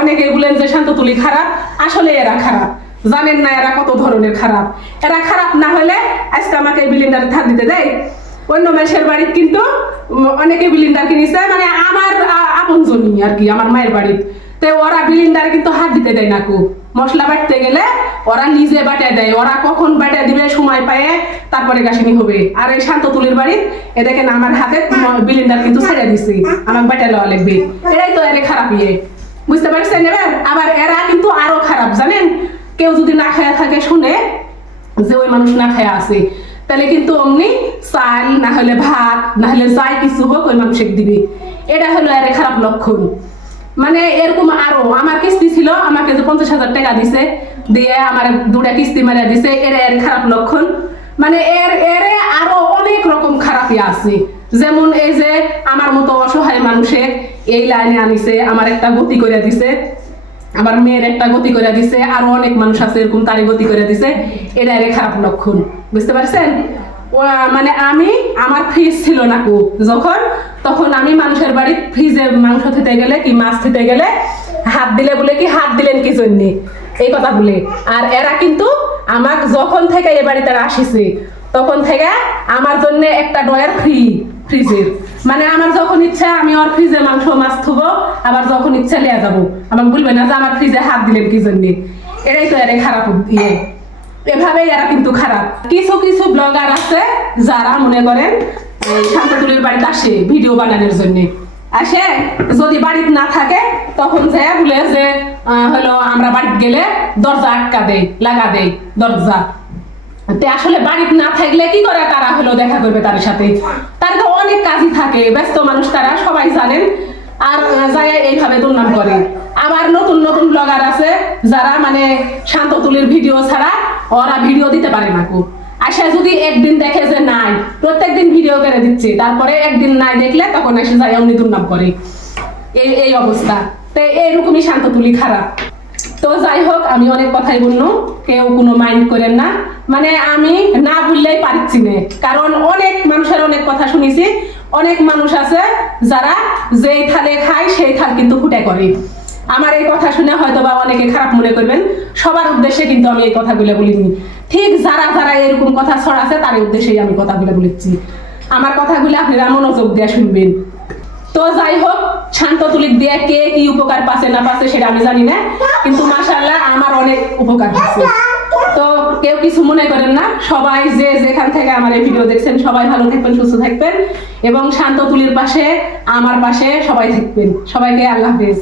অনেকে বলেন যে শান্ততুলি খারাপ, আসলে এরা খারাপ, জানেন না এরা কত ধরনের খারাপ। এরা খারাপ না হলে আজকে আমাকে বিলিন্ডার ধার দিতে দেয়। অন্য মাসের বাড়িতে কিন্তু অনেকে বিলিন্ডার কিনেছে, মানে আমার আপনজনই আর কি, আমার মায়ের বাড়িতে। তো ওরা বিলিন্ডারে কিন্তু হাত দিতে দেয় না। মশলা বাটতে গেলে ওরা নিজে বাটায় দেয়, ওরা কখন বাটায় দিবে সময় পায়ে তারপরে গাছিনি হবে। আর এই শান্ততুলির বাড়ি এ দেখেন আমার হাতে বিলিন্ডার কিন্তু ছেড়ে দিছি, আমার বাটায় লওয়া লাগবে। এরাই তো এর খারাপ ইয়ে, বুঝতে পারছেন? এবার আবার এরা কিন্তু আরো খারাপ, জানেন? কেউ যদি না খায়া থাকে শুনে যে ওই মানুষ না খায়া আছে, তাহলে কিন্তু অমনি চাল না হলে ভাত না হলে যাই কিছু হোক ওই মানুষকে দিবে। এটা হলো এর খারাপ লক্ষণ। মানে এরকম আরো আমার কিস্তি ছিল, আমাকে যে 50,000 টাকা দিছে, দিয়ে আমার 2টা কিস্তি মারা দিছে, এর খারাপ লক্ষণ। মানে এর আরো অনেক রকম খারাপই আছে। যেমন এই যে আমার মতো অসহায় মানুষে এই লাইনে আনিছে, আমার একটা গতি করে দিছে, আমার মেয়ের একটা গতি করে দিছে, আরো অনেক মানুষ আছে এরকম তারই গতি করে দিছে। এটা এর খারাপ লক্ষণ, বুঝতে পারছেন? মানে আমি আমার ফ্রিজ ছিল না যখন, তখন আমি মানুষের বাড়ি ফ্রিজে মাংস খেতে গেলে কি মাছ খেতে গেলে হাত দিলে বলে কি হাত দিলেন কি জন্য এই কথা বলে। আর এরা কিন্তু আমাকে যখন থেকে এ বাড়িতে আসিছে তখন থেকে আমার জন্য একটা ডয়ার ফ্রিজের, মানে আমার যখন ইচ্ছা আমি ওর ফ্রিজে মাংস মাছ থুবো, আবার যখন ইচ্ছা লিয়া যাবো। আমাকে বলবে না যে আমার ফ্রিজে হাত দিলেন কি জন্য। এরাই তো এর খারাপ ইয়ে, এভাবে এরা কিন্তু খারাপ। কিছু কিছু ব্লগার আছে যারা মনে করেন শান্ততুলির বাড়িতে আসে ভিডিও বানানোর জন্য, আসে যদি বাড়িতে না থাকে তখন যে বলে যে হলো আমরা বাড়িতে গেলে দরজা আটকা দেয়, লাগা দেয় দরজা। আসলে বাড়িতে না থাকলে কি করে তারা হলো দেখা করবে তার সাথে? তার তো অনেক কাজই থাকে, ব্যস্ত মানুষ তারা, সবাই জানেন। আর যায় এইভাবে দুর্নাম করে। আবার নতুন নতুন ব্লগার আছে যারা মানে শান্ততুলির ভিডিও ছাড়া ওরা ভিডিও দিতে পারে না। আসে যদি একদিন দেখে যে নাই, প্রত্যেকদিন ভিডিও করে দিচ্ছে, তারপরে একদিন নাই দেখলে তখন এসে যায় অমনি দুর্নাম করে। এই অবস্থা। তো এইরকমই শান্ততুলি খারাপ। তো যাই হোক, আমি অনেক কথাই বললাম, কেউ কোনো মাইন্ড করেন না। মানে আমি না বললেই পারছি না, কারণ অনেক মানুষের অনেক কথা শুনেছি। অনেক মানুষ আছে যারা যেই থালে খায় সেই থাল কিন্তু ফুটে করে। আমার এই কথা শুনে হয়তো বা অনেকে খারাপ মনে করবেন, সবার উদ্দেশ্যে কিন্তু আমি এই কথাগুলো বলিনি। ঠিক যারা যারা এরকম কথা ছড়াছে তার উদ্দেশ্যেই আমি কথাগুলো বলেছি। আমার কথাগুলো আপনারা মনোযোগ দিয়ে শুনবেন। তো যাই হোক, শান্ততুলির দিয়ে কে কি উপকার পাচ্ছে না পাচ্ছে সেটা আমি জানি না, কিন্তু মাশাআল্লাহ আমার অনেক উপকার হচ্ছে। তো কেউ কিছু মনে করেন না, সবাই যে যেখান থেকে আমার এই ভিডিও দেখছেন সবাই ভালো থাকবেন, সুস্থ থাকবেন, এবং শান্ততুলির পাশে আমার পাশে সবাই থাকবেন। সবাইকে আল্লাহ হাফেজ।